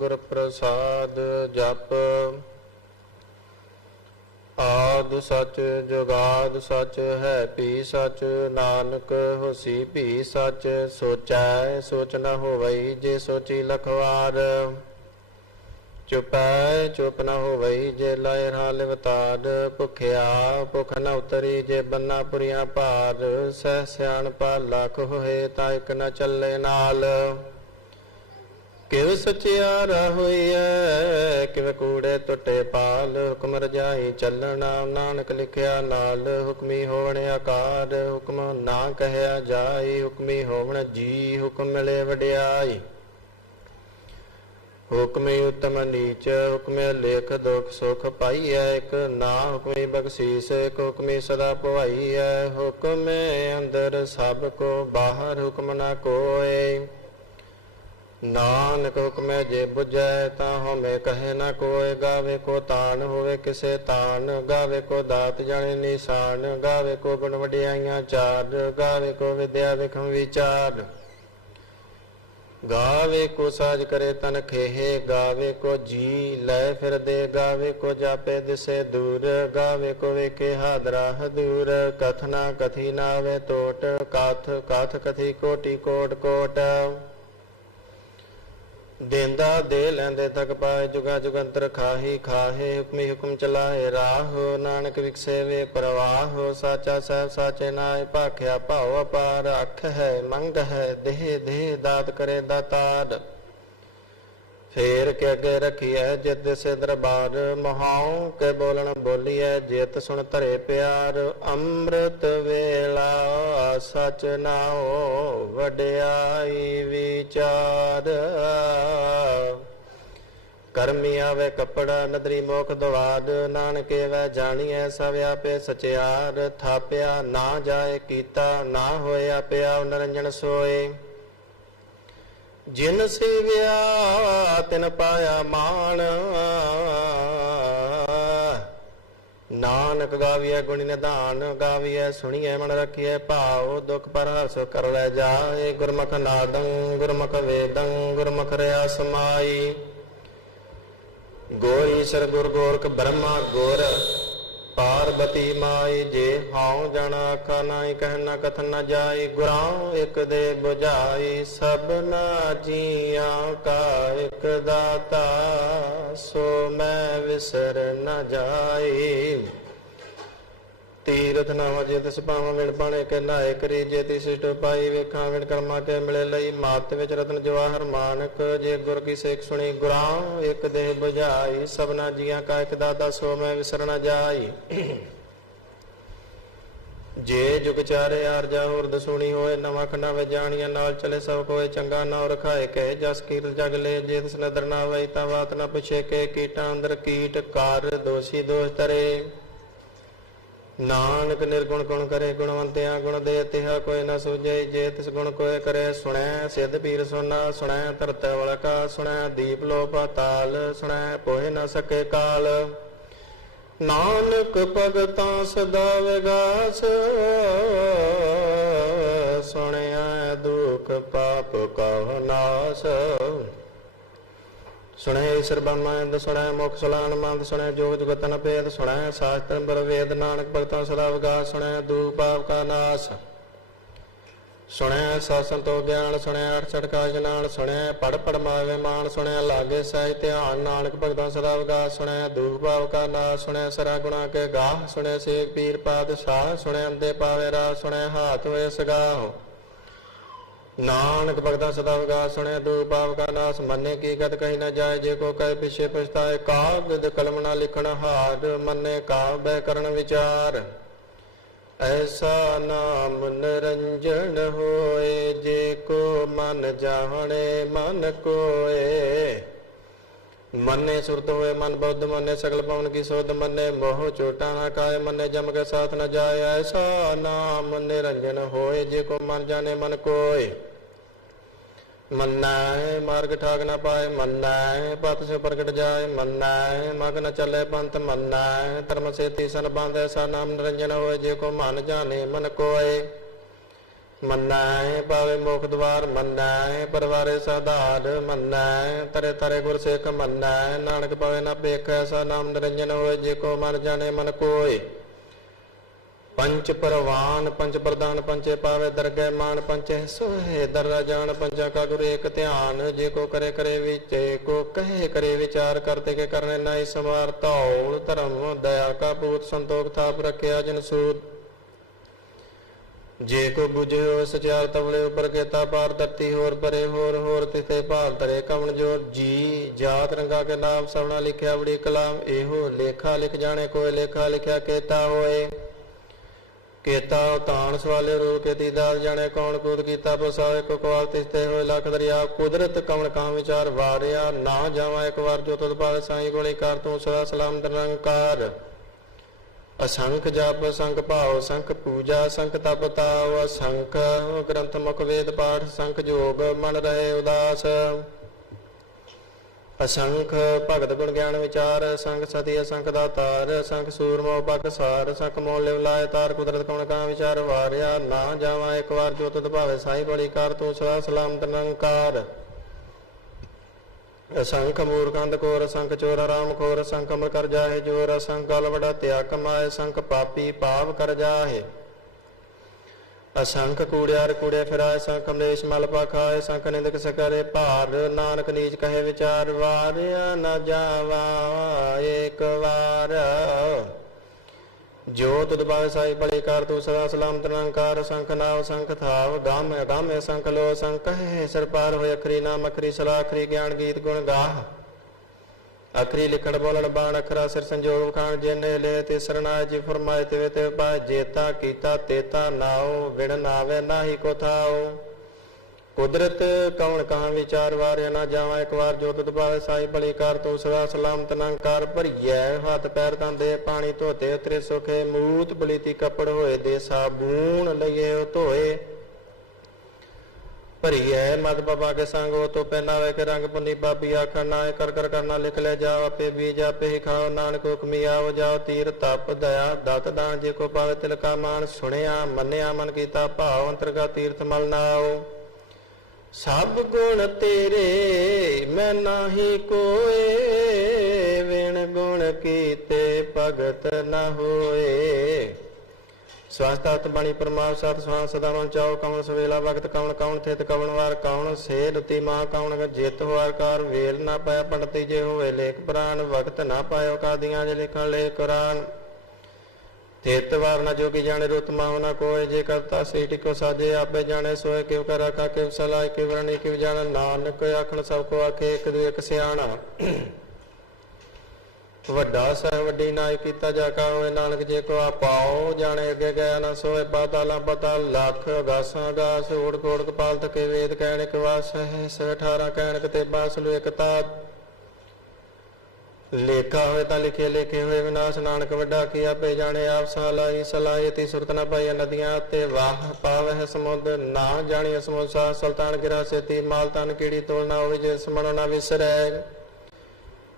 ਗੁਰ ਪ੍ਰਸਾਦ ਜਪ, ਆਦ ਸਚ ਜੁਗਾਦ ਸਚ ਹੈ ਭੀ ਸਚ, ਨਾਨਕ ਹੋਸੀ ਭੀ ਸਚ, ਸੋਚੈ ਸੋਚ ਨ ਹੋਵਈ ਜੇ ਸੋਚੀ ਲਖਵਾਰ। ਚੁਪੈ ਚੁਪ ਨ ਹੋਵਈ ਜੇ ਲਾਇ ਹਾਲ ਵਤਾਰ ਭੁਖਿਆ ਭੁਖ ਨ ਉਤਰੀ ਜੇ ਬੰਨਾ ਪੁਰੀਆਂ ਭਾਰ, ਸਹਿ ਸਿਆਣ ਪਾ ਲਖ ਹੋਏ ਤਾਂ ਇਕ ਨ ਚੱਲੇ ਨਾਲ। ਕਿਵ ਸਚਿਆਰਾ ਹੋਈਐ ਕਿਵ ਕੂੜੇ ਟੁੱਟੇ ਪਾਲ? ਹੁਕਮ ਰਜਾਈ ਚੱਲਣਾ, ਨਾਨਕ ਲਿਖਿਆ ਨਾਲ ਹੁਕਮੀ ਹੋਵਣ ਆਕਾਰ, ਹੁਕਮ ਨਾ ਕਹਿਆ ਜਾਈ। ਹੁਕਮੀ ਹੋਵਣ ਜੀ, ਹੁਕਮ ਮਿਲੇ ਵਡਿਆਈ। ਹੁਕਮੇ ਉਤਮ ਨੀਚ, ਹੁਕਮੇ ਲੇਖ ਦੁਖ ਸੁਖ ਪਾਈਐ। ਇਕ ਨਾ ਹੁਕਮੇ ਬਖਸ਼ੀਸ, ਇਕ ਹੁਕਮੇ ਸਦਾ ਭਵਾਈਐ ਹੁਕਮੇ ਅੰਦਰ ਸਭ ਕੋ ਬਾਹਰ, ਹੁਕਮ ਨਾ ਕੋਏ। ਨਾਨਕ ਹੁਕਮੈ ਜੇ 부ਜੈ ਤਾਂ ਹਉਮੈ ਕਹੇ ਨਾ ਕੋਇ, ਗਾਵੇ ਕੋ ਤਾਨ ਹੋਵੇ ਕਿਸੇ ਤਾਨ, ਗਾਵੇ ਕੋ ਦਾਤ ਜਾਣੇ ਨਿਸ਼ਾਨ, ਗਾਵੇ ਕੋ ਗੁਣ ਵਡਿਆਈਆਂ ਚਾਰ, ਗਾਵੇ ਕੋ ਵਿਦਿਆ ਵਿਖਮ ਵਿਚਾਰ। ਗਾਵੇ ਕੋ ਸਾਜ ਕਰੇ ਤਨ ਖੇਹੇ, ਗਾਵੇ ਕੋ ਜੀ ਲੈ ਫਿਰ ਦੇ ਗਾਵੇ ਕੋ ਜਾਪੇ ਦਿਸੇ ਦੂਰ, ਗਾਵੇ ਕੋ ਵੇਖੇ ਹਾਦਰਾ ਹਦੂਰ। ਕਥਨਾ ਕਥੀ ਨਾਵੇ ਟੋਟ ਕਥ ਕਥ ਕਥੀ ਕੋਟੀ ਕੋਟ ਕੋਟ। ਦੇਂਦਾ ਦੇ ਲੈਂਦੇ ਤੱਕ ਪਾਏ, ਜੁਗਾ ਜੁਗੰਤਰ ਖਾਹੀ ਖਾਹੇ, ਹੁਕਮੀ ਹੁਕਮ ਚਲਾਏ ਰਾਹ, ਨਾਨਕ ਵਿਖਸੇ ਵੇ ਪ੍ਰਵਾਹ, ਸਾਚਾ ਸਾਹਿਬ ਸਾਚੇ ਨਾਏ ਭਾਖਿਆ ਭਾਉ ਅਪਾਰ, ਅੱਖ ਹੈ, ਮੰਗ ਹੈ, ਦੇਹ ਦੇਹ ਦਾਤ ਕਰੇ ਦਾਤਾਰ ਫੇਰ ਕੇ ਅੱਗੇ ਰਖੀਐ ਜਿਤ ਸੇ ਦਰਬਾਰ, ਮਹਾਉ ਕੇ ਬੋਲਣ ਬੋਲੀਐ ਜਿਤ ਸੁਣ ਧਰੇ ਪਿਆਰ। ਅੰਮ੍ਰਿਤ ਵੇਲਾ ਸਚ ਨਾਉ, ਵਡਿਆਈ ਵਿਚਾਰ। ਕਰਮੀ ਆਵੇ ਕਪੜਾ, ਨਦਰੀ ਮੋਖ ਦਵਾਦ ਨਾਨਕੇ ਵੈ ਜਾਣੀਐ ਸਭ ਆਪੇ ਸਚਿਆਰ, ਥਾਪਿਆ ਨਾ ਜਾਏ ਕੀਤਾ, ਨਾ ਹੋਇਆ ਪਿਆ ਨਰੰਜਨ ਸੋਏ। ਜਿਨ ਸੇਵਿਆ, ਤਿਨ ਪਾਇਆ ਮਾਣ। ਨਾਨਕ ਗਾਵੀਐ ਗੁਣੀ ਨਿਧਾਨ, ਗਾਵੀਐ ਸੁਣੀਐ ਮਨ ਰਖੀਐ ਭਾਉ ਦੁਖ ਪਰ ਹਰਸ ਕਰ ਲੈ ਜਾਏ, ਗੁਰਮੁਖ ਨਾਦੰ, ਗੁਰਮੁਖ ਵੇਦੰ, ਗੁਰਮੁਖ ਰਿਆ ਸਮਾਈ ਗੋਰ ਈਸ਼ਰ ਗੁਰ ਗੋਰਖ ਬ੍ਰਹਮਾ ਗੋਰ, ਪਾਰਬਤੀ ਮਾਈ ਜੇ ਹਾਉ ਜਣ ਆਖਾ ਨਾਹੀ, ਕਹਿ ਨਾ ਕਥਨ ਨ ਜਾਈ ਗੁਰਾਂ ਇਕ ਦੇ 부ਝਾਈ ਸਭਨਾ ਜੀਆਂ ਕਾ ਇਕ ਦਾਤਾ, ਸੋ ਮੈਂ ਵਿਸਰ ਨ ਜਾਈ। ਤੀਰਥ ਨਾਮ ਜੇ ਤਿਸ ਪਾਵਾਂ ਵਿਣ ਪਾਣੇ ਕੇ ਨਾਏ ਕਰੀ ਜੇ ਤੀ ਸਿਸ਼ਟ ਪਾਈ, ਵੇਖਾਂ ਵਿਣ ਕਰਮਾ ਕੇ ਮਿਲੇ ਲਈ। ਮਾਤ ਵਿੱਚ ਰਤਨ ਜਵਾਹਰ ਮਾਨਕ, ਜੇ ਗੁਰ ਕੀ ਸੇਖ ਸੁਣੀ ਗੁਰਾਂ ਇੱਕ ਦੇਹ 부ਝਾਈ ਸਭਨਾ ਜੀਆਂ ਕਾ ਇੱਕ ਦਾਤਾ, ਸੋ ਮੈਂ ਵਿਸਰ ਜਾਈ। ਜੇ ਜੁਗ ਚਾਰੇ ਆਰਜਾ ਹੋਰ ਦਸੂਣੀ ਹੋਏ, ਨਵਾਂ ਖੰਡਾ ਵਿੱਚ ਜਾਣੀਆਂ, ਨਾਲ ਚਲੇ ਸਭ ਕੋਏ, ਚੰਗਾ ਨਾ ਰਖਾਏ ਕਹੇ ਜਸ ਕੀਰਤ ਜਗ ਲੈ, ਜੇ ਤਿਸ ਨਦਰ ਨਾ ਵਈ, ਤਾਂ ਬਾਤ ਨਾ ਪੁੱਛੇ ਕੇ। ਕੀਟਾਂ ਅੰਦਰ ਕੀਟ, ਕਾਰ, ਦੋਸ਼ੀ ਦੋਸ਼ ਤਰੇ ਨਾਨਕ ਨਿਰਗੁਣ ਗੁਣ ਕਰੇ, ਗੁਣਵੰਤਿਆ ਗੁਣ ਦੇ ਤਿਹਾ ਕੋਈ ਨਾ ਸੂਝੇ, ਜੇ ਤਿਸ ਗੁਣ ਕੋਏ ਕਰੇ ਸੁਣੈ, ਸਿੱਧ ਪੀਰ ਸੁਨਾ ਸੁਣੈ ਤਰਤ ਵਲਕਾ, ਸੁਣੈ ਦੀਪ ਲੋ ਪਾਤਾਲ ਸੁਣੈ ਪੋਹਿ ਨਾ ਸਕੇ ਕਾਲ। ਨਾਨਕ ਭਗਤਾਂ ਸਦਾ ਵਿਗਾਸ ਸੁਣਿਆ ਦੁਖ ਪਾਪ ਕਾ ਨਾਸ। ਸੁਣੈ ਸਰਬਮੰਦ ਸੁਣੈ ਮੁਖ ਸਲਾਨ ਮੰਦ ਸੁਣੈ ਜੋਗ ਜੁਗਤ ਨ ਸੁਣੈ ਸਾਸਤਰ ਬਰ ਵੇਦ ਨਾਨਕ ਭਗਤਾਂ ਸਦਾ ਵਿਗਾਸ ਸੁਣੈ ਦੂਪ ਪਾਪ ਕਾ ਨਾਸ। ਸੁਣੈ ਸਾਸਨ ਤੋਂ ਗਿਆਨ, ਸੁਣੈ ਅਠ ਛੜਕਾ ਜਨਾਨ ਸੁਣੈ ਪੜ ਪੜ ਮਾਵੇ ਮਾਨ ਸੁਣੈ ਲਾਗੇ ਸਹਿ ਧਿਆਨ, ਨਾਨਕ ਭਗਤਾਂ ਸਦਾ ਵਿਗਾਸ ਸੁਣੈ, ਦੂਖ ਭਾਵ ਕਾ ਨਾਸ, ਸੁਣੈ ਸਰਾ ਗੁਣਾ ਕੇ ਗਾਹ, ਸੁਣੈ ਸੇਖ ਪੀਰ ਪਾਤਸ਼ਾਹ, ਸੁਣੈ ਅੰਦੇ ਪਾਵੇ ਰਾ ਸੁਣੈ ਹਾਥ ਹੋਏ ਸਗਾਹ। ਨਾਨਕ ਭਗਤਾ ਸਦਾ ਵਿਗਾਸ ਸੁਣੈ ਦੂਖ ਭਾਵ ਕਾ ਨਾਸ, ਮੰਨੇ ਕੀ ਗਤ ਕਹੀ ਨ ਜਾਏ, ਜੇ ਕੋ ਕਹੇ ਪਿਛੇ ਪਛਤਾਏ, ਕਾਗਦ ਕਲਮ ਨਾ ਲਿਖਣ ਹਾਰ, ਮੰਨੇ ਕਾਵ ਬਹਿ ਕਰਨ ਵਿਚਾਰ। ਐਸਾ ਨਾਮ ਨਿਰੰਜਨ ਹੋਏ, ਜੇ ਕੋ ਮਨ ਜਾਣੇ ਮਨ ਕੋਏ। ਮੰਨੇ ਸੁਰਤ ਹੋਏ, ਮਨ ਬੁੱਧ, ਮੰਨੇ ਸਗਲ ਪਵਨ ਕੀ ਸੋਧ, ਮੰਨੇ ਮੋਹ ਚੋਟਾ ਨਾ ਕਾਏ, ਮੰਨੇ ਜਮ ਕੇ ਸਾਥ ਨਾ ਜਾਏ। ਐਸਾ ਨਾਮ ਨਿਰੰਜਨ ਹੋਏ, ਜੇ ਕੋ ਮਨ ਜਾਣੇ, ਮਨ ਕੋਏ। ਮੰਨਾ, ਮਾਰਗ ਠਾਗ ਨਾ ਪਾਏ, ਮੰਨਾ ਪਤ ਸੇ ਪ੍ਰਗਟ ਜਾਏ, ਮੰਨਾ ਹੈ ਮਗ ਨ ਚੱਲੇ ਪੰਥ ਮੰਨਾ ਹੈ ਧਰਮ ਸੇ ਤੀਸਨ ਬਾਂਧੇ ਸਾ ਨਾਮ ਨਿਰੰਜਨ ਹੋਏ, ਜੇ ਕੋ ਮਨ ਜਾਣੇ ਮਨ ਕੋਏ। ਮੰਨੈ, ਪਾਵੇ ਮੁਖ ਦਵਾਰ, ਮੰਨੈ, ਪਰਵਾਰੇ ਸਧਾਰ, ਮੰਨੈ, ਤਰੇ ਤਰੇ ਗੁਰ ਸਿੱਖ ਮੰਨੈ, ਨਾਨਕ ਪਾਵੇ ਨਾ ਭੇਖ ਐਸਾ ਨਾਮ ਨਿਰੰਜਨ ਹੋਏ, ਜੇ ਕੋ ਮਨ ਜਾਣੇ ਮਨ ਕੋਇ ਪੰਚ ਪਰਵਾਨ ਪੰਚ ਪ੍ਰਦਾਨ ਪੰਚੇ ਪਾਵੇ ਦਰਗਹਿ ਮਾਨ ਪੰਚੇ ਸੋਹੇ ਦਰਰਾ ਜਾਣ ਪੰਚਾ ਕਾ ਗੁਰ ਏਕ ਧਿਆਨ। ਜੇ ਕੋ ਕਰੇ ਕਰੇ ਵਿਚੇ, ਕੋ ਕਹੇ, ਕਰੇ ਵਿਚਾਰ, ਕਰਤੇ ਕੇ ਕਰਨੇ ਨਾਈ ਸਮਾਰ ਧੌਲ, ਧਰਮ, ਦਇਆ ਕਾ ਪੂਤ, ਸੰਤੋਖ ਥਾਪ ਰਖਿਆ ਜਨ ਸੂਤ। ਜੇ ਕੋ ਬੁਝੇ ਹੋ ਸਚਿਆਰ ਤਵਲੇ ਉਪਰ ਕੇਤਾ ਪਾਰ, ਧਰਤੀ ਹੋਰ ਪਰੇ ਹੋਰ ਹੋਰ ਤਿਥੇ ਭਾਲ ਤਰੇ ਕਵਣ ਜੋਰ। ਜੀ, ਜਾਤ ਰੰਗਾ ਕੇ ਨਾਮ ਸਭਨਾ ਲਿਖਿਆ, ਬੜੀ ਕਲਾਮ, ਇਹੋ ਲੇਖਾ ਲਿਖ ਜਾਣੇ ਕੋਈ ਲੇਖਾ ਲਿਖਿਆ ਕੇਤਾ ਹੋਏ। ਕੇਤਾ ਤਾਣ ਸਵਾਲੇ ਰੂਪ ਕੇਤੀ ਦਾਲ ਜਾਣੇ ਕੌਣ ਕੂਦ ਕੀਤਾ ਬਸਾਏ ਕੋ ਕਵਾਲ ਤਿਸਤੇ ਹੋਏ ਲੱਖ ਦਰਿਆ। ਕੁਦਰਤ ਕਵਣ ਕਾਂ ਵਿਚਾਰ ਵਾਰਿਆ, ਨਾ ਜਾਵਾਂ ਇੱਕ ਵਾਰ ਜੋ ਤਦ ਪਾਵੇ ਸਾਈ ਗੋਲੀ ਕਰ, ਤੂੰ ਸਦਾ ਸਲਾਮ ਨਿਰੰਕਾਰ। ਅਸੰਖ ਜਪ, ਸੰਖ ਭਾਵ ਸੰਖ ਪੂਜਾ, ਸੰਖ ਤਪ ਤਾਵ ਅਸੰਖ ਗ੍ਰੰਥ ਮੁਖ ਵੇਦ ਪਾਠ, ਸੰਖ ਜੋਗ, ਮਨ ਰਹੇ ਉਦਾਸ। ਅਸੰਖ ਭਗਤ ਗੁਣ ਗਿਆਨ ਵਿਚਾਰ ਅਸੰਖ ਸਤੀ ਅਸੰਖ ਦਾ ਤਾਰ ਅਸੰਖ ਸੂਰਮੋ ਪਗ ਸਾਰ ਅਸੰਖ ਮੋਲ ਲਿਵ ਲਾਇ ਤਾਰ, ਕੁਦਰਤ ਕਵਣ ਕਾ ਵਿਚਾਰ ਵਾਰਿਆ, ਨਾ ਜਾਵਾਂ ਇੱਕ ਵਾਰ ਜੋ ਤਦ ਭਾਵੇ ਸਾਈ ਬੜੀ ਕਰ, ਤੂੰ ਸਦਾ ਸਲਾਮ ਨਿਰੰਕਾਰ। ਅਸੰਖ ਮੂਰਖੰਦ ਕੋਰ ਸੰਖ ਚੋਰ ਆਰਾਮ ਖੋਰ ਸੰਖ ਅਮਰ ਕਰ ਜਾਏ ਜੋਰ, ਅਸੰਖ ਗਲ ਵਡਾ ਤਿਆ ਕਮਾਏ, ਅਸੰਖ ਪਾਪੀ ਪਾਪ ਕਰ ਜਾਏ ਅਸੰਖ ਕੂੜਿਆਰ ਕੂੜੇ ਫਿਰਾਏ ਸੰਖ ਕਮਲੇਸ਼ ਮਲ ਪਾਖਾਏ ਅਸੰਖ ਨਿੰਦਕ ਸਕਰੇ ਭਾਰ, ਨਾਨਕ ਨੀਚ ਕਹੇ ਵਿਚਾਰ, ਵਾਰਿਆ ਨਾ ਜਾਵਾ ਏਕ ਵਾਰ। ਜੋ ਤੁਧ ਬਾਵੇ ਸਾਈ ਬਲੀ ਕਰ, ਤੂੰ ਸਦਾ ਸਲਾਮਤ ਨਿਰੰਕਾਰ ਸੰਖ ਨਾਮ ਸੰਖ ਥਾਵ ਗਾਮ ਗਾਮ ਸੰਖ ਲੋ ਸੰਖ ਹੈ ਸਰ ਪਾਰ ਹੋਏ, ਅਖਰੀ ਨਾਮ, ਅਖਰੀ ਸਲਾ ਅਖਰੀ ਗਿਆਨ, ਗੀਤ, ਗੁਣ ਗਾਹ। ਅਖਰੀ ਲਿਖਣ ਬੋਲਣ ਬਾਣ ਅਖਰਾ ਸਿਰ ਸੰਜੋਗ ਖਾਨ ਜਿਨੇ ਲੈ ਤੇ ਸਰਣਾ ਜੀ ਫਰਮਾਏ ਤੇ ਤੇ ਪਾ ਜੇਤਾ ਕੀਤਾ ਤੇਤਾ ਨਾਉ, ਵਿਣ ਨਾਵੇ ਨਾਹੀ ਕੋ ਥਾਉ। ਕੁਦਰਤ ਕੌਣ ਕਾਂ ਵਿਚਾਰ ਵਾਰਿਆ ਨਾ ਜਾਵਾਂ, ਇੱਕ ਵਾਰ ਜੋ ਤੁਧ ਪਾਵੇ ਸਾਈ ਬਲੀ ਕਰ ਤੂੰ ਸਦਾ ਸਲਾਮਤ ਨੰਕਾਰ ਭਰੀਐ ਹੱਥ ਪੈਰ ਦੰਦੇ ਪਾਣੀ ਧੋਤੇ ਉਤਰੇ ਸੁਖੇ, ਮੂਤ ਬਲੀਤੀ ਕੱਪੜ ਹੋਏ ਦੇ ਸਾਬੂਨ ਲਈਏ ਧੋਏ। ਭਰੀ ਭਰੀਐ ਮਦ ਬਾਬਾ ਕੇ ਸੰਗ ਉਹ ਪਹਿਨਾਵੇ ਕੇ ਰੰਗ ਪੁੰਨੀ ਬਾਬੀ ਆਖਣ, ਨਾ ਕਰ ਕਰ ਕਰਨਾ ਲਿਖ ਲੈ ਜਾ, ਆਪੇ ਬੀਜ ਆਪੇ ਹੀ ਖਾਓ। ਨਾਨਕ ਹੁਕਮੀ ਆਵ ਜਾਓ ਤੀਰ ਤਪ ਦਇਆ। ਦਤ ਦਾਨ ਜੇ ਕੋ ਪਾਵੇ ਤਿਲਕਾ ਮਾਨ ਸੁਣਿਆ, ਮੰਨਿਆ, ਮਨ ਕੀਤਾ ਭਾਵ, ਅੰਤਰਗਾ ਤੀਰਥ ਮਲ ਨਾਓ ਸਭ ਗੁਣ ਤੇਰੇ, ਮੈਂ ਨਾਹੀ ਕੋਏ। ਵਿਣ ਗੁਣ ਕੀਤੇ ਭਗਤ ਨਾ ਹੋਏ। ਸਵਾਸਤਾਤ ਬਾਣੀ ਪਰਮਾਰ ਸਤ ਸੁਹਾਨ ਸਦਾ ਮਨ ਚਾਓ ਕਵਣ ਸਵੇਲਾ ਵਕਤ ਕਵਣ ਕਵਣ ਥਿਤ ਕਵਣ ਵਾਰ ਕਵਣ ਸੇ ਰਤੀ ਮਾ ਕਵਣ ਜਿਤ ਹੋਆਰ ਕਾਰ ਵੇਲ ਨਾ ਪਾਇਆ ਪੰਡਤੀ ਜੇ ਹੋਵੇ ਲੇਖ ਪ੍ਰਾਨ, ਵਕਤ ਨਾ ਪਾਇਓ ਕਾਦੀਆਂ ਜੇ ਲਿਖਣ ਲੈ ਕੁਰਾਨ। ਤੇਤ ਵਾਰ ਨਾ ਜੋਗੀ ਜਾਣੇ, ਰੁਤ ਮਾਵ ਨਾ ਕੋਏ, ਜੇ ਕਰਤਾ ਸੀ ਟਿਕੋ ਸਾਜੇ, ਆਪੇ ਜਾਣੇ ਸੋਏ, ਕਿਉ ਕਰ ਆਖਾ ਕਿਵ ਸਲਾਹ ਕਿਵ ਵਰਣੀ ਕਿਵ ਜਾਣ, ਨਾਨਕ ਆਖਣ ਸਭ ਕੋ ਆਖੇ, ਇੱਕ ਦੂ ਇੱਕ ਸਿਆਣਾ। ਵੱਡਾ ਸਹਿ ਵੱਡੀ ਨਾਇ ਕੀਤਾ ਜਾ ਕਾ ਨਾਨਕ ਜੇ ਕੋ ਆ ਜਾਣੇ, ਅੱਗੇ ਗਿਆ ਨਾ ਸੋਏ ਪਾਤਾਲਾ ਪਤਾ, ਲੱਖ ਗਾਸਾਂ ਗਾਸ ਓੜ ਕੋੜ ਕਪਾਲ ਤਕੇ ਵੇਦ ਕਹਿਣ ਇੱਕ ਵਾਸ ਹੈ 18 ਕਹਿਣ ਕਿਤੇ ਬਾਸ ਲੋ ਇਕਤਾ ਲੇਖਾ ਹੋਏ ਤਾਂ ਲਿਖੇ ਲਿਖੇ ਹੋਏ, ਵਿਨਾਸ਼ ਨਾਨਕ ਵੱਡਾ ਕੀ ਆਪੇ ਜਾਣੇ, ਆਪ ਸਲਾਈ ਸਲਾਇਤੀ ਸੁਰਤ ਨਾ ਪਾਈ ਨਦੀਆਂ ਤੇ ਵਾਹ ਪਾਵਹਿ ਸਮੁੰਦ, ਨਾ ਜਾਣੀ ਸਮੋਸਾ ਸੁਲਤਾਨ ਗਿਰਾ ਸੇਤੀ, ਮਾਲ ਤਨ ਕੀੜੀ ਤੋਲ ਨਾ ਹੋਵੇ, ਜੇ ਸਮਣ ਨਾ ਵਿਸਰੈ।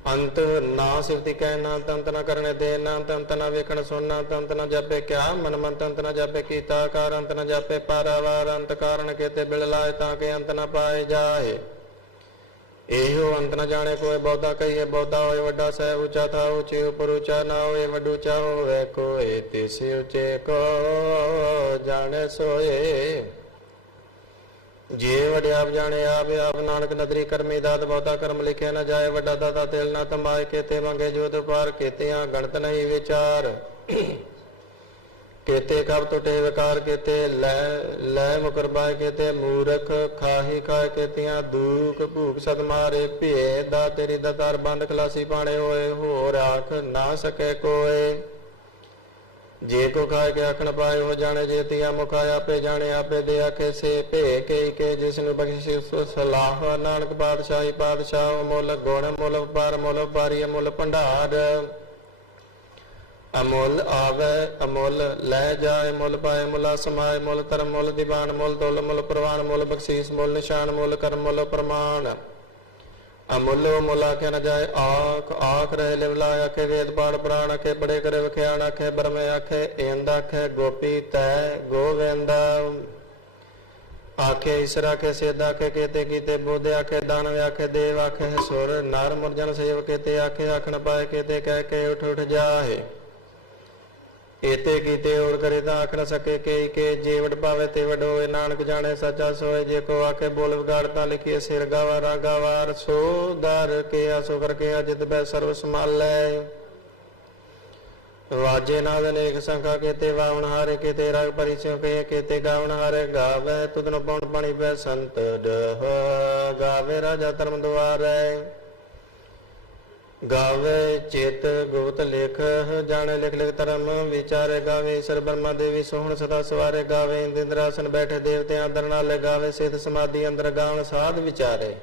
ਅੰਤ ਨਾ ਸਿਫਤੀ ਕਹਿ ਨਾ ਤੰਤ ਨਾ ਕਰਨੇ ਦੇ ਨਾ ਤੰਤ ਨਾ ਵੇਖਣ ਸੁਣਨਾ, ਤੰਤ ਨਾ ਜਾਪੇ ਕਿਆ, ਮਨ ਮਨ ਤੰਤ ਨਾ ਜਾਪੇ ਕੀਤਾ ਕਾਰ, ਅੰਤ ਨਾ ਜਾਪੇ ਪਾਰਾਵਾਰ, ਅੰਤ ਕਾਰਨ ਕੇਤੇ ਬਿਲ ਲਾਏ ਤਾਂ ਕਿ ਅੰਤ ਨਾ ਪਾਏ ਜਾਏ। ਇਹੋ ਅੰਤ ਨਾ ਜਾਣੇ ਕੋਈ ਬਹੁਤਾ ਕਹੀਏ, ਬਹੁਤਾ ਹੋਏ ਵੱਡਾ ਸਹਿ ਉੱਚਾ ਥਾ ਉੱਚੇ ਉਪਰ ਉੱਚਾ ਨਾ ਹੋਏ, ਵੱਡੂ ਚਾ ਹੋਵੇ ਕੋਈ, ਤਿਸ ਉੱਚੇ ਕੋ ਜਾਣੇ ਸੋਏ। ਜੇ ਵਡਿਆਪ ਜਾਣੇ, ਆਪ ਆਪ ਨਾਨਕ ਨਦਰੀ ਕਰਮੀ, ਦਾਤ ਬਹੁਤਾ ਕਰਮ ਲਿਖਿਆ ਨਾ ਜਾਏ, ਵੱਡਾ ਦਾਤਾ ਤੇਲ ਨਾ ਤਮਾਏ ਕੇਤੇ ਮੰਗੇ ਜੋਤ ਪਾਰ ਕੇਤਿਆਂ ਗਣਤ ਨਹੀਂ ਵਿਚਾਰ। ਕੇਤੇ ਕਬ ਟੁਟੇ ਵਿਕਾਰ, ਕੇਤੇ ਲੈ ਲੈ ਮੁਕਰਬਾਏ ਕੇਤੇ ਮੂਰਖ ਖਾਹੀ ਖਾਏ, ਕੇਤੀਆਂ ਦੂਖ ਭੂਖ ਸਦ ਮਾਰੇ ਭੇ ਦਾ ਤੇਰੀ ਦਤਾਰ ਬੰਦ, ਖਲਾਸੀ ਪਾਣੇ ਹੋਏ, ਹੋਰ ਆਖ ਨਾ ਸਕੇ ਕੋਏ। ਜੇ ਕੋ ਖਾਏ ਕੇ ਆਖਣ ਪਾਏ ਹੋ ਜਾਣੇ ਜੇ ਤੀਆ ਮੁਖਾ ਆਪੇ ਜਾਣੇ, ਆਪੇ ਦੇ ਆਖੇ ਸੇ ਭੇ ਕੇ ਕੇ ਜਿਸ ਨੂੰ ਬਖਸ਼ਿ ਸੋ ਸਲਾਹ। ਨਾਨਕ ਬਾਦਸ਼ਾਹੀ ਬਾਦਸ਼ਾਹ ਮੁੱਲ ਗੁਣ, ਮੁੱਲ ਪਰ, ਮੁੱਲ ਬਾਰੀ ਮੁੱਲ ਭੰਡਾਰ। ਅਮੁੱਲ ਆਵੇ, ਅਮੁੱਲ ਲੈ ਜਾਏ, ਮੁੱਲ ਪਾਏ, ਮੁੱਲਾ ਸਮਾਏ ਮੁੱਲ ਧਰਮ, ਮੁੱਲ ਦੀਵਾਨ, ਮੁੱਲ ਦੁੱਲ, ਮੁੱਲ ਪ੍ਰਵਾਨ, ਮੁੱਲ ਬਖਸ਼ੀਸ, ਮੁੱਲ ਨਿਸ਼ਾਨ, ਮੁੱਲ ਕਰਮ, ਮੁੱਲ ਪ੍ਰਮਾਣ। ਅਮੁੱਲੋ ਮੁਲਾ ਕੇ ਨ ਜਾਏ, ਆਖ ਆਖ ਰਹੇ ਲਿਵਲਾ ਆਖੇ, ਵੇਦ ਪਾੜ ਪ੍ਰਾਣ ਆਖੇ, ਬੜੇ ਕਰੇ ਵਖਿਆਣ ਆਖੇ ਬਰਮੇ ਆਖੇ ਇੰਦ ਆਖੇ, ਗੋਪੀ ਤੈ ਗੋਵਿੰਦ। ਆਖੇ, ਈਸ਼ਰ ਆਖੇ ਸਿੱਧ ਆਖੇ, ਕੇਤੇ ਕੀਤੇ, ਬੁੱਧ ਆਖੇ, ਦਾਨਵ ਆਖੇ, ਦੇਵ ਆਖੇ, ਸੁਰ, ਨਾਰ ਮੁਰਜਨ ਸੇਵ ਕੇਤੇ ਆਖੇ, ਆਖਣ ਪਾਏ, ਕੇਤੇ ਕਹਿ ਕੇ ਉਠ ਉਠ ਜਾਹੇ ਏਤੇ ਕੀਤੇ ਹੋਰ ਕਰੇ ਤਾਂ ਆਖ ਨ ਸਕੇ ਕੇ ਕੇ ਜੀਵੜ ਭਾਵੇ ਤੇ ਵਡੋਏ ਨਾਨਕ ਜਾਣੇ ਸੱਚਾ ਸੋਏ, ਜੇ ਕੋ ਆਖੇ ਬੋਲ ਵਿਗਾੜ ਤਾਂ ਲਿਖੀਏ ਸਿਰ ਗਾਵਾ ਰਾਗਾ ਵਾਰ, ਸੋ ਦਰ ਕੇ ਆਸੋ ਕਰਕੇ ਅਜਿਤ ਬੈ ਸਰਵ ਸੰਭਾਲੈ। ਵਾਜੇ ਨਾਦ ਅਨੇਕ ਸੰਖਾ ਕੇਤੇ ਵਾਵਣ ਹਾਰੇ, ਕੇਤੇ ਰਾਗ ਪਰਿਚੈ ਕਹੇ, ਕੇਤੇ ਗਾਵਣ ਹਾਰੇ, ਗਾਵੇ ਤੁਧਨ ਪਉਣ ਪਾਣੀ ਬੈ ਸੰਤ ਡਹ ਗਾਵੇ ਰਾਜਾ ਧਰਮ ਦੁਆਰੈ। ਗਾਵੇ ਚਿਤ ਗੁਪਤ ਲੇਖ, ਜਾਣੇ ਲਿਖ ਲਿਖ ਧਰਮ ਵਿਚਾਰੇ ਗਾਵੇ ਈਸ਼ਰ ਬਰਮਾ ਦੇਵੀ ਸੋਹਣ ਸਦਾ ਸਵਾਰੇ ਗਾਵੇ, ਇੰਦਰਾਸਨ ਬੈਠੇ ਦੇਵਤਿਆਂ ਅੰਦਰ ਨਾਲ ਗਾਵੇ ਸਿਧ ਸਮਾਧੀ ਅੰਦਰ ਗਾਵਣ ਸਾਧ ਵਿਚਾਰੇ।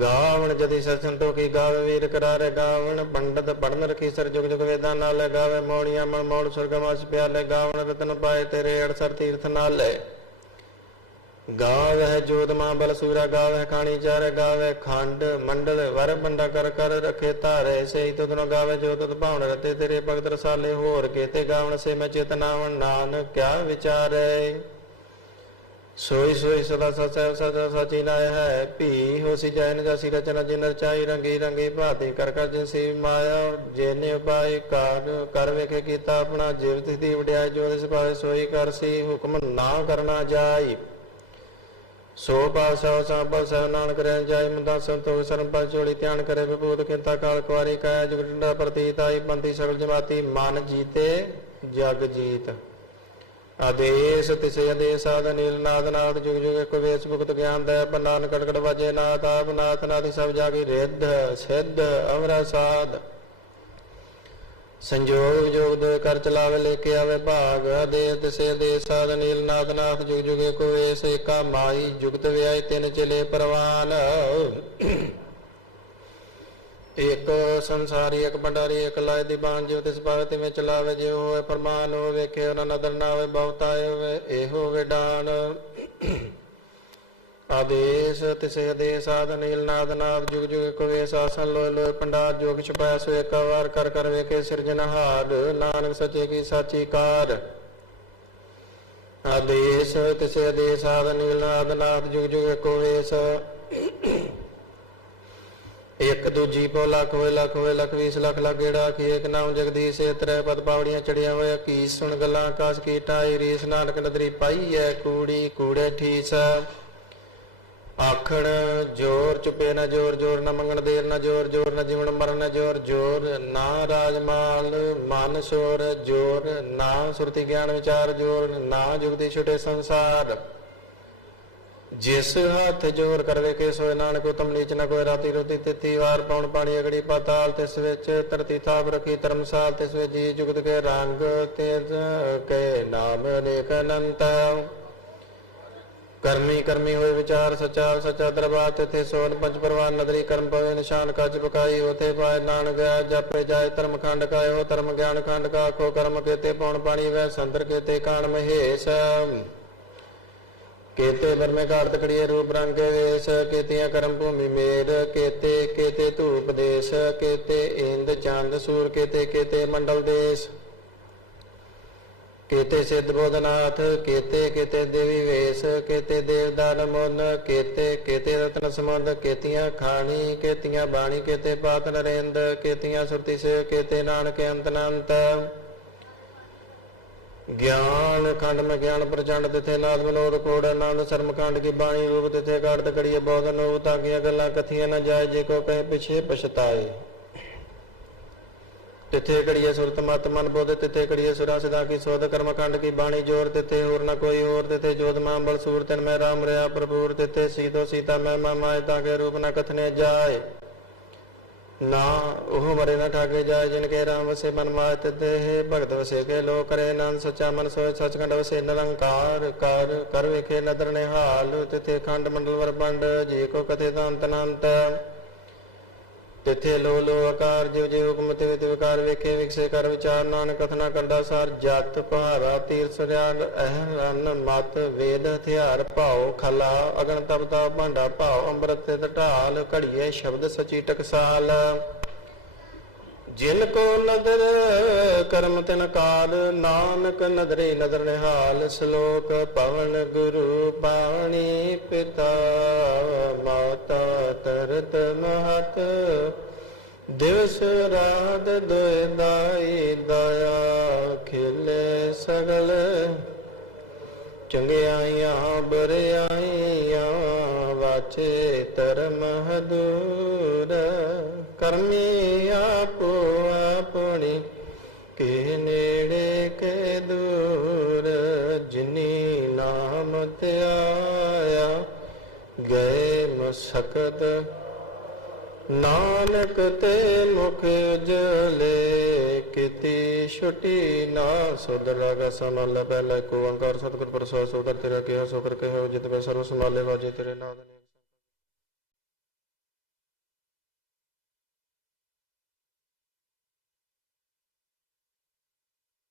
ਗਾਵਣ ਜਦੀ ਸੰਤੋਖੀ ਗਾਵੇ, ਵੀਰ ਕਰਾਰੇ ਗਾਵਣ, ਪੰਡਤ ਪੜਨ ਰਖੀ ਸਰ ਜੁਗ ਜੁਗ ਵੇਦਾਂ ਨਾਲ ਗਾਵੇ ਮੋੜੀਆਂ ਮਨ ਮੋੜ ਸੁਰਗਮਾਸ ਪਿਆਲੇ, ਗਾਵਣ ਰਤਨ ਪਾਏ ਤੇਰੇ ਅੜਸਰ ਤੀਰਥ ਨਾਲੇ। ਗਾਵਹਿ ਜੋਤ ਮਾਂ ਬਲ ਸੂਰਾ, ਗਾਵਹਿ ਖਾਣੀ ਚਾਰ, ਗਾਵਹਿ ਖੰਡ ਮੰਡਲ ਵਰ ਬੰਡਾ ਕਰ ਕਰ ਰਖੇ ਧਾਰੇ ਸਈ ਤੁਧਨੋ ਗਾਵੇ ਜੋ ਤੁਧ ਭਾਵਨ ਰਤੇ ਤੇਰੇ ਭਗਤ ਰਸਾਲੇ ਹੋਰ ਕੇਤੇ ਗਾਵਣ ਸੇ ਮੈਂ ਚੇਤਨਾਵਣ ਨਾਨਕ ਕਿਆ ਵਿਚਾਰੇ। ਸੋਈ ਸੋਈ ਸਦਾ ਸਚੈ ਸਦਾ ਸਚੀ ਲਾਇ ਹੈ ਭੀ ਹੋਸੀ ਜੈਨ ਜਸੀ ਰਚਨਾ ਜਿਨ ਰਚਾਈ ਰੰਗੀ ਰੰਗੀ ਭਾਤੀ ਕਰ ਕਰ ਜਿਨ ਸੀ ਮਾਇਆ, ਜੇਨੇ ਉਪਾਇ ਕਾਰ ਕਰ ਵੇਖੇ ਕੀਤਾ ਆਪਣਾ ਜੀਵਤ ਦੀ ਵਡਿਆਈ ਜੋ ਇਸ ਪਾਏ ਸੋਈ ਕਰ ਸੀ, ਹੁਕਮ ਨਾ ਕਰਨਾ ਜਾਈ। ਸੋ ਪਾਸਾ ਸਾਬਾ ਸਹਿ ਨਾਨਕ ਰਹਿ ਜਾਈ ਮੁੰਦਾ ਸੰਤੋਖ ਸਰਮ ਪਲ ਚੋਲੀ ਧਿਆਨ ਕਰੇ, ਵਿਭੂਤ ਕਿੰਤਾ ਕਾਲ ਕੁਵਾਰੀ ਕਾਇਆ ਜੁਗ ਡੰਡਾ ਪ੍ਰਤੀਤ ਆਈ, ਬੰਦੀ ਸਗਲ ਜਮਾਤੀ, ਮਨ ਜੀਤੇ, ਜਗ ਜੀਤ। ਆਦੇਸ਼, ਤਿਸੇ ਆਦੇਸ਼ ਆਦ ਨੀਲ, ਨਾਦ ਨਾਦ, ਜੁਗ ਜੁਗ, ਇੱਕ ਵੇਸ, ਭੁਗਤ ਗਿਆਨ ਦਾ ਬਨਾਨ ਕੜਕੜ ਵਾਜੇ, ਨਾਥ ਆਪ, ਨਾਥ ਨਾਦੀ ਸਭ ਜਾਗੀ, ਰਿੱਧ, ਸਿੱਧ ਅਮਰਾ ਸਾਧ। ਸੰਜੋਗ ਵਿਜੋਗ ਦੇ ਕਰ ਚਲਾਵੇ ਲੈ ਕੇ ਆਵੇ ਭਾਗ। ਆਦੇਸ਼ ਤਿਸੇ ਆਦੇਸ਼ ਆਦ ਨੀਲ ਨਾਥ ਜੁਗ ਜੁਗ ਇੱਕ ਵੇਸ ਏਕਾ ਮਾਈ ਜੁਗਤ ਵਿਆਈ ਤਿਨ ਚਲੇ ਪਰਵਾਨ। ਇੱਕ ਸੰਸਾਰੀ ਇੱਕ ਭੰਡਾਰੀ ਇੱਕ ਲਾਇ ਦੀ ਬਾਣ ਜਿਵ ਤਿਸ ਪਾਵੇ ਤਿਵੇਂ ਚਲਾਵੇ, ਜਿਉ ਹੋਏ ਫਰਮਾਨ ਹੋ ਵੇਖੇ ਉਹਨਾਂ ਨਦਰ ਨਾ ਹੋਵੇ ਬਹੁਤਾ ਹੋਵੇ, ਇਹੋ ਵਿਡਾਨ ਆਦੇਸ਼ ਤਿਸੇ ਆਦੇਸ਼ ਆਦ ਨੀਲ ਨਾਦ ਜੁਗ ਜੁਗ ਇੱਕ ਵੇਸ ਆਸਨ ਲੋਏ ਲੋਏ ਜੋਗ ਛਪਾਇਆ ਸੋ ਇੱਕ ਵਾਰ ਕਰ ਕਰ ਵੇਖੇ ਸਿਰਜਣਹਾਰ ਨਾਨਕ ਸੱਚੇ ਕੀ ਸਾਚੀ ਕਾਰ ਆਦੇਸ਼ ਤਿਸੇ ਆਦੇਸ਼ ਆਦ ਨੀਲ ਨਾਦ ਜੁਗ ਜੁਗ ਇੱਕ ਵੇਸ। ਇੱਕ ਦੂਜੀ ਪੋ ਲੱਖ ਹੋਏ ਲੱਖ ਹੋਏ ਲੱਖ ਵੀਸ ਲੱਖ ਲੱਖ ਗੇੜਾ ਕੀ ਇੱਕ ਨਾਮ ਜਗਦੀਸ਼ ਏ ਤਰੇ ਪਦ ਪਾਵੜੀਆਂ ਚੜੀਆਂ ਹੋਇਆ ਕੀ ਸੁਣ ਗੱਲਾਂ ਆਕਾਸ਼ ਕੀ ਟਾਈ ਰੀਸ ਨਾਨਕ ਨਦਰੀ ਪਾਈ ਐ ਕੂੜੀ ਕੂੜੇ ਠੀਸ। ਆਖਣ, ਜੋਰ ਚੁਪੇ ਨਾ ਜੋਰ ਜੋਰ ਨਾ ਮੰਗਣ ਦੇਰ ਨਾ ਜੋਰ ਜੋਰ ਨਾ ਜੀਵਨ ਮਰਨ ਨਾ ਜੋਰ ਜੋਰ ਨਾ ਰਾਜਮਾਲ ਮਨ ਸ਼ੋਰ, ਜੋਰ ਨਾ ਸੁਰਤੀ ਗਿਆਨ ਵਿਚਾਰ, ਜੋਰ ਨਾ ਜੁਗਦੀ ਛੁਟੇ ਸੰਸਾਰ। ਜਿਸ ਹੱਥ ਜੋਰ ਕਰਵੇ ਕੇ ਸੋਏ ਨਾਨਕ ਉਤਮ ਨੀਚ ਨ ਕੋਈ ਰਾਤੀ ਰੋਤੀ ਤਿੱਤੀ ਵਾਰ ਪੌਣ ਪਾਣੀ ਅਗੜੀ ਪਾਤਾਲ, ਤਿਸ ਵਿੱਚ ਧਰਤੀ ਥਾਪ ਰਖੀ ਧਰਮਸਾਲ, ਤਿਸ ਵਿੱਚ ਜੀ ਜੁਗਤ ਕੇ ਰੰਗ ਤੇ ਕੇ ਨਾਮ ਅਨੇਕ ਅਨੰਤ। ਕਰਮੀ ਕਰਮੀ ਹੋਏ ਵਿਚਾਰ ਸਚਾ ਸਚਾ ਦਰਬਾਰ ਤਿਥੇ ਸੋਨ ਪੰਜ ਪਰਵਾਨ ਨਦਰੀ ਕਰਮ ਪਵੇ, ਨਿਸ਼ਾਨ ਕੱਚ ਪਕਾਈ, ਉਥੇ ਪਾਏ ਨਾਨਕ ਗਿਆ ਜਪੇ ਜਾਏ, ਧਰਮ ਖੰਡ ਕਾਇਓ, ਧਰਮ ਗਿਆਨ ਖੰਡ ਕਾ ਆਖੋ, ਕਰਮ ਕੇਤੇ ਪੌਣ ਪਾਣੀ ਵੈ, ਸੰਦਰ ਕੇਤੇ ਕਾਣ ਮਹੇਸ਼। ਕੇਤੇ ਬਰਮੇ ਘਾਟ ਕੜੀਏ ਰੂਪ ਰੰਗ ਕੇ ਕੇਤੀਆਂ ਕਰਮ ਭੂਮੀ ਮੇਰ ਕੇਤੇ ਕੇਤੇ ਧੂਪ ਦੇਸ਼, ਕੇਤੇ ਇੰਦ, ਚੰਦ, ਸੂਰ, ਕੇਤੇ ਕੇਤੇ ਮੰਡਲ ਦੇਸ਼। ਕੇਤੇ ਸਿੱਧ ਬੋਧਨਾਥ, ਕੇਤੇ ਕੇਤੇ ਦੇਵੀ ਵੇਸ, ਕੇਤੇ ਦੇਵਦਾਨ ਮੁਨ ਕੇਤੇ ਕੇਤੇ ਰਤਨ ਸਮੁੰਦ ਕੇਤੀਆਂ ਖਾਣੀ, ਕੇਤੀਆਂ ਬਾਣੀ, ਕੇਤੇ ਪਾਤ ਨਰੇਂਦ ਕੇਤੀਆਂ ਸੁਰਤੀ ਸੇ ਕੇਤੇ ਨਾਨਕ ਅੰਤ ਗਿਆਨ ਖੰਡ ਮੈਂ ਗਿਆਨ ਪ੍ਰਚੰਡ ਤਿਥੇ ਨਾਦ ਮਨੋਰ ਕੋੜ ਆਨੰਦ ਸ਼ਰਮ ਖੰਡ ਕੀ ਬਾਣੀ ਰੂਪ ਤਿਥੇ ਕਾੜਤ ਕੜੀਏ ਬੋਧ ਨੂੰ ਤਾਕੀਆਂ ਗੱਲਾਂ ਕਥੀਆਂ ਨਾ ਜਾਏ, ਜੇ ਕੋ ਕਹੇ ਪਿਛੇ ਪਛਤਾਏ। ਤਿਥੇ ਕੜੀਏ ਸੁਰਤ ਮਤ ਮਨ ਬੋਧ, ਤਿਥੇ ਕੜੀਏ ਸੁਰਾ ਸਦਾ ਕੀ ਸੋਧ, ਕਰਮ ਖੰਡ ਕੀ ਬਾਣੀ ਜੋਰ, ਤਿਥੇ ਹੋਰ ਨਾ ਕੋਈ ਹੋਰ, ਤਿਥੇ ਜੋਤ ਮਾਂ ਬਲ ਸੂਰ, ਤਿਨ ਮੈਂ ਰਾਮ ਰਿਆ ਪ੍ਰਭੂਰ ਤਿਥੇ ਸੀਤੋ ਸੀਤਾ ਮੈਂ ਮਾ ਮਾਇ ਤਾਂ ਕੇ ਰੂਪ ਨਾ ਕਥਨੇ ਜਾਏ। ਨਾ ਉਹ ਮਰੇ ਨਾ ਠਾਗੇ ਜਾਏ ਜਿਨ ਕੇ ਰਾਮ ਵਸੇ ਮਨ ਮਾਤ ਤੇ ਭਗਤ ਵਸੇ ਕੇ ਲੋ ਕਰੇ ਨਾਮ ਸੱਚਾ ਮਨ ਸੋਏ, ਸਚਖੰਡ ਵਸੇ ਨਿਰੰਕਾਰ, ਕਰ ਕਰ ਵਿਖੇ ਨਦਰ ਨਿਹਾਲ, ਤਿਥੇ ਖੰਡ ਮੰਡਲ ਵਰ ਪੰਡ, ਜੀ ਕੋ ਕਥੇ ਤਾਂ ਅੰਤ ਤਿਥੇ ਲੋ ਲੋ ਆਕਾਰ ਜਿਵ ਜਿਵ ਹੁਕਮ ਤੇ ਤੇ ਵਿਕਾਰ ਵੇਖੇ ਵਿਕਸੇ ਕਰ ਵਿਚਾਰ, ਨਾਨਕ ਕਥਨਾ ਕਰਦਾ ਸਾਰ, ਜਤ ਭਾਰਾ ਤੀਰ ਸੁਰਿਆਗ ਅਹ ਰਨ ਮਤ ਵੇਦ ਹਥਿਆਰ ਭਾਉ, ਖਲਾ ਅਗਨ ਤਪਤਾ ਭਾਂਡਾ ਭਾਉ, ਅੰਮ੍ਰਿਤ ਤੇ ਢਾਲ, ਘੜੀਏ ਸ਼ਬਦ ਸਚੀ ਟਕਸਾਲ। ਜਿਨ ਕੋ ਨਦਰ, ਕਰਮ ਤਿਨ ਕਾਲ, ਨਾਨਕ ਨਦਰੇ ਨਦਰ ਨਿਹਾਲ, ਸ਼ਲੋਕ ਪਵਨ ਗੁਰੂ ਬਾਣੀ ਪਿਤਾ, ਮਾਤਾ ਤਰਤ ਮਹਤ। ਦਿਵਸ ਰਾਤ ਦੁਇ ਦਾਈ ਦਇਆ ਖਿਲੇ ਸਗਲ। ਚੰਗਿਆਈਆਂ, ਬਰਿਆਈਆਂ ਵਾਚੇ ਧਰਮ ਹਦੂਰ ਕਰਮੀ ਆਪੋ ਆਪਣੀ, ਕੇ ਨੇੜੇ ਕੇ ਦੂਰ, ਜਿਨੀ ਨਾਮ ਧਿਆਇਆ ਗਏ ਮਸਕਤ। ਨਾਨਕ ਤੇ ਮੁਖ ਉਜਲੇ, ਕਿਤੀ ਛੁਟੀ ਨਾ ਸੁਧ ਲਗ ਸਮਲ ਬੈਲ ਕੋ ਓੰਕਾਰ ਸਤਿਗੁਰ ਪ੍ਰਸਾਦ, ਸੋਦਰ ਤੇਰਾ ਕਿਹਾ ਸੋ ਕਰ ਕਹਿਓ, ਜਿਤ ਮੈਂ ਸਰਵ ਸੰਭਾਲੇ, ਵਾਜੇ ਤੇਰੇ ਨਾਮ।